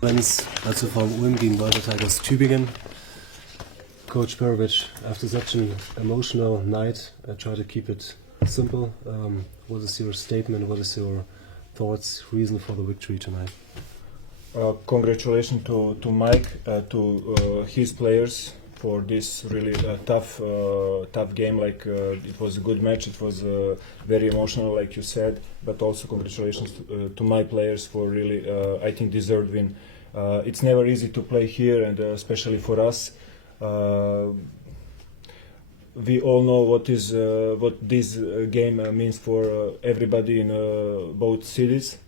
Ratiopharm Ulm gegen Walter Tigers Tübingen. Coach Perovic, after such an emotional night, try to keep it simple. What is your statement? What is your thoughts, reason for the victory tonight? Congratulations to Mike, to his players for this really tough game. It was a good match. It was very emotional, like you said. But also congratulations to my players for really, I think, deserved win. It's never easy to play here, and especially for us. We all know what this game means for everybody in both cities.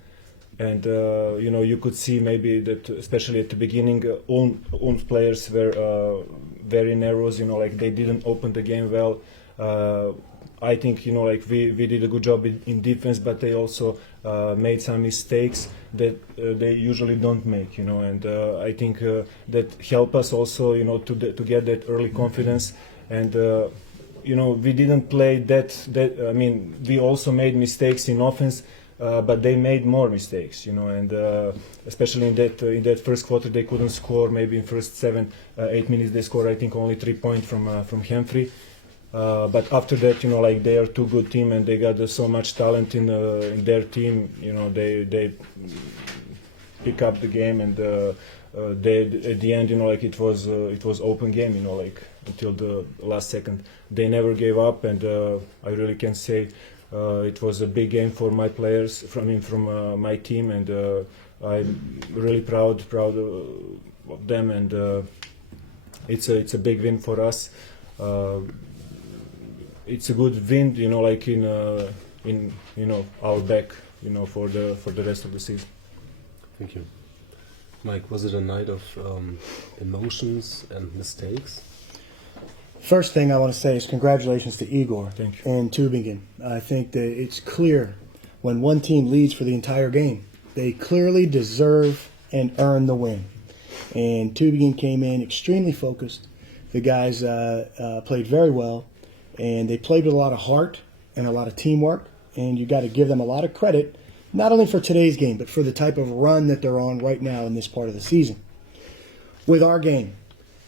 And you could see maybe that, especially at the beginning, Ulm's players were very nervous. They didn't open the game well. I think we did a good job in defense, but they also made some mistakes that they usually don't make. And I think that helped us also, to get that early confidence. And we didn't play that. I mean, we also made mistakes in offense. But they made more mistakes, and especially in that first quarter they couldn't score. Maybe in first 7-8 minutes they scored, I think, only 3 points from Humphrey. But after that, they are two good team, and they got so much talent in their team. They pick up the game, and they at the end, it was open game. Until the last second, they never gave up, and I really can say. It was a big game for my players, from my team, and I'm really proud of them. And it's a big win for us. It's a good win, in our back, for the rest of the season. Thank you, Mike. Was it a night of emotions and mistakes? First thing I want to say is congratulations to Igor and Tübingen. I think that it's clear when one team leads for the entire game, they clearly deserve and earn the win. And Tübingen came in extremely focused. The guys played very well, and they played with a lot of heart and a lot of teamwork. And you got to give them a lot of credit, not only for today's game, but for the type of run that they're on right now in this part of the season. With our game,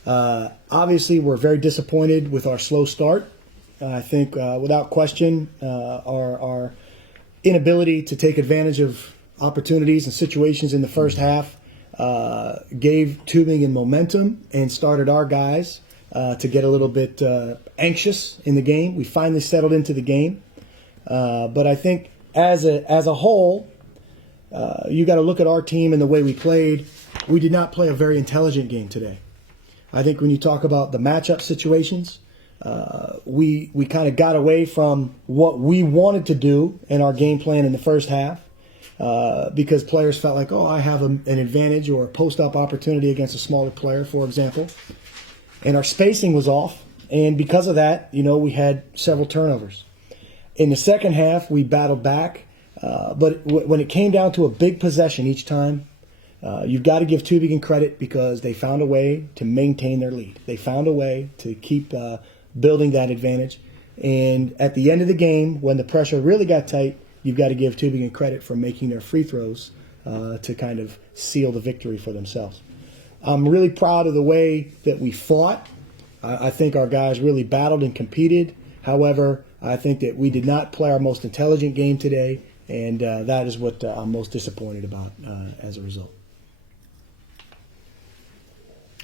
obviously, we're very disappointed with our slow start. I think, without question, our inability to take advantage of opportunities and situations in the first half gave Tübingen momentum and started our guys to get a little bit anxious in the game. We finally settled into the game. But I think as a whole, you got to look at our team and the way we played. We did not play a very intelligent game today. I think when you talk about the matchup situations, we kind of got away from what we wanted to do in our game plan in the first half because players felt like, I have an advantage or a post-up opportunity against a smaller player, for example. And our spacing was off. And because of that, we had several turnovers. In the second half, we battled back. But when it came down to a big possession each time, you've got to give Tübingen credit because they found a way to maintain their lead. They found a way to keep building that advantage. And at the end of the game, when the pressure really got tight, you've got to give Tübingen credit for making their free throws to kind of seal the victory for themselves. I'm really proud of the way that we fought. I think our guys really battled and competed. However, I think that we did not play our most intelligent game today, and that is what I'm most disappointed about as a result.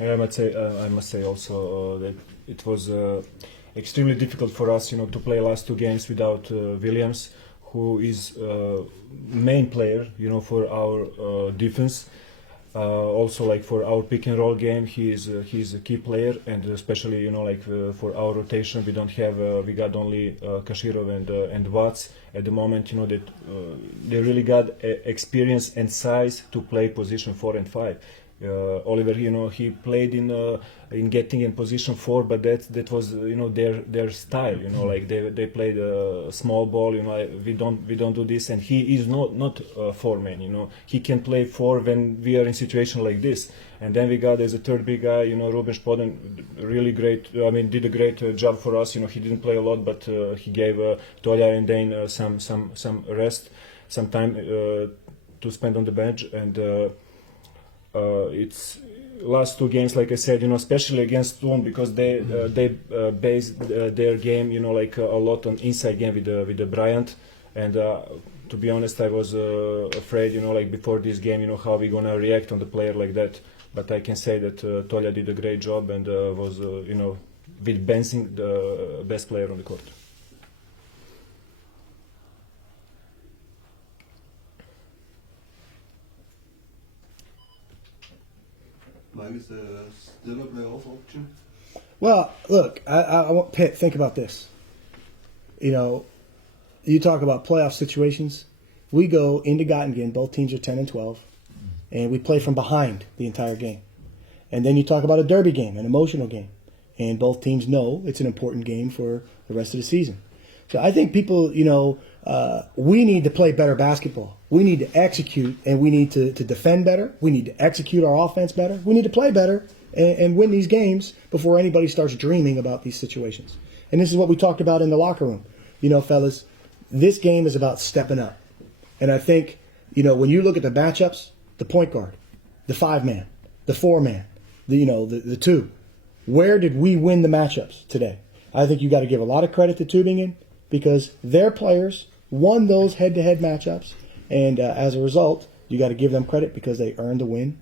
I must say also that it was extremely difficult for us, to play last two games without Williams, who is main player, for our defense. Also, for our pick and roll game, he's a key player, and especially, for our rotation, we got only Kashirov and Watts at the moment. That they really got experience and size to play position 4 and 5. Oliver, he played in getting in position 4, but that was their style. They played a small ball. We don't do this, and he is not a 4-man. He can play 4 when we are in situation like this. And then we got as a third big guy, Ruben Spoden, really great. Did a great job for us. He didn't play a lot, but he gave Tolja and Dane some rest, some time to spend on the bench, and. it's last two games, like I said, especially against Thun, because they based their game, like a lot on inside game with the Bryant, and to be honest, I was afraid, like before this game, how we gonna react on the player like that. But I can say that Tolja did a great job and was, with Bensing, the best player on the court. Mike, is there still a playoff option? Well, look, I want Pitt. Think about this. You talk about playoff situations. We go into Göttingen, both teams are 10 and 12, and we play from behind the entire game. And then you talk about a derby game, an emotional game, and both teams know it's an important game for the rest of the season. So I think people, we need to play better basketball. We need to execute, and we need to defend better. We need to execute our offense better. We need to play better and win these games before anybody starts dreaming about these situations. And this is what we talked about in the locker room. Fellas, this game is about stepping up. And I think, when you look at the matchups, the point guard, the 5-man, the 4-man, the 2, where did we win the matchups today? I think you got to give a lot of credit to Tübingen because their players won those head-to-head matchups. And as a result, you got to give them credit because they earned the win.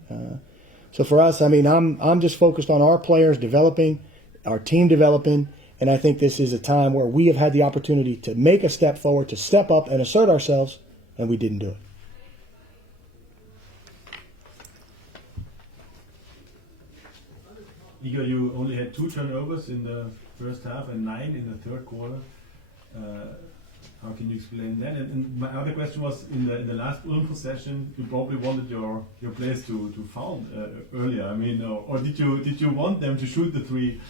So for us, I'm just focused on our players developing, our team developing, and I think this is a time where we have had the opportunity to make a step forward, to step up and assert ourselves, and we didn't do it. Igor, you only had 2 turnovers in the first half and 9 in the third quarter. How can you explain that? And my other question was, in the last Ulm possession, you probably wanted your players to foul earlier. Or did you want them to shoot the 3?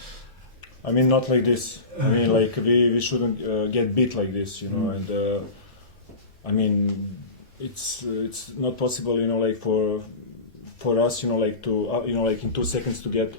Not like this. Like we shouldn't get beat like this, And it's not possible, like for us, like to, like in 2 seconds to get.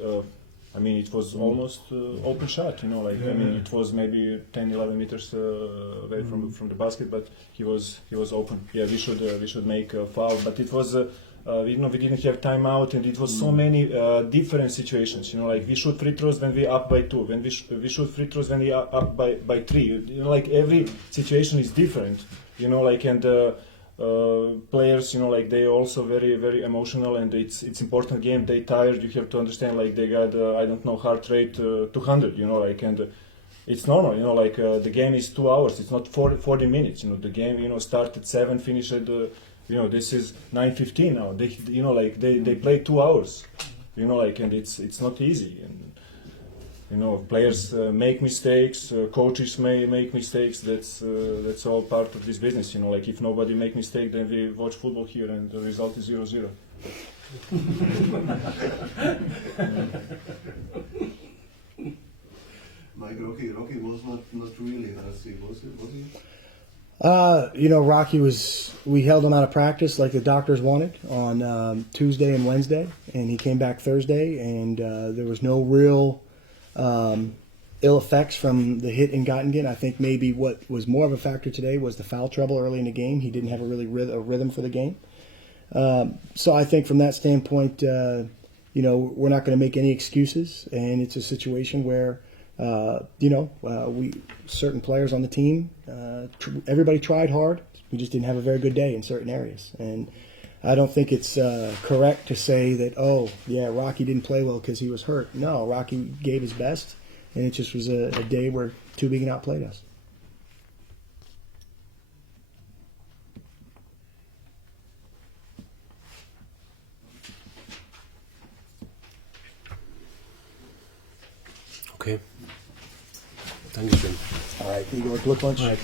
It was almost open shot, it was maybe 10, 11 meters away from the basket, but he was open. Yeah, we should make a foul, but it was. We didn't have timeout, and it was so many different situations. Like we shoot free throws when we up by 2, when we shoot free throws when we are up by 3. Like every situation is different. Players, they also very, very emotional, and it's important game. They tired. You have to understand, like they got heart rate 200. And it's normal. The game is 2 hours. It's not 40 minutes. The game, start at 7, finish at this is 9:15 now. They play 2 hours. And it's not easy. And players make mistakes. Coaches may make mistakes. That's all part of this business. If nobody make mistake, then we watch football here, and the result is 0-0. Mike, Rocky was not really nasty, was he? Rocky we held him out of practice like the doctors wanted on Tuesday and Wednesday, and he came back Thursday, and there was no real ill effects from the hit in Göttingen. I think maybe what was more of a factor today was the foul trouble early in the game. He didn't have a rhythm for the game. So I think from that standpoint, we're not going to make any excuses, and it's a situation where we certain players on the team, everybody tried hard. We just didn't have a very good day in certain areas, and I don't think it's correct to say that, Rocky didn't play well because he was hurt. No, Rocky gave his best, and it just was a day where Tübingen outplayed us. Okay. Dankeschön. All right, Igor, Glückwunsch. Right.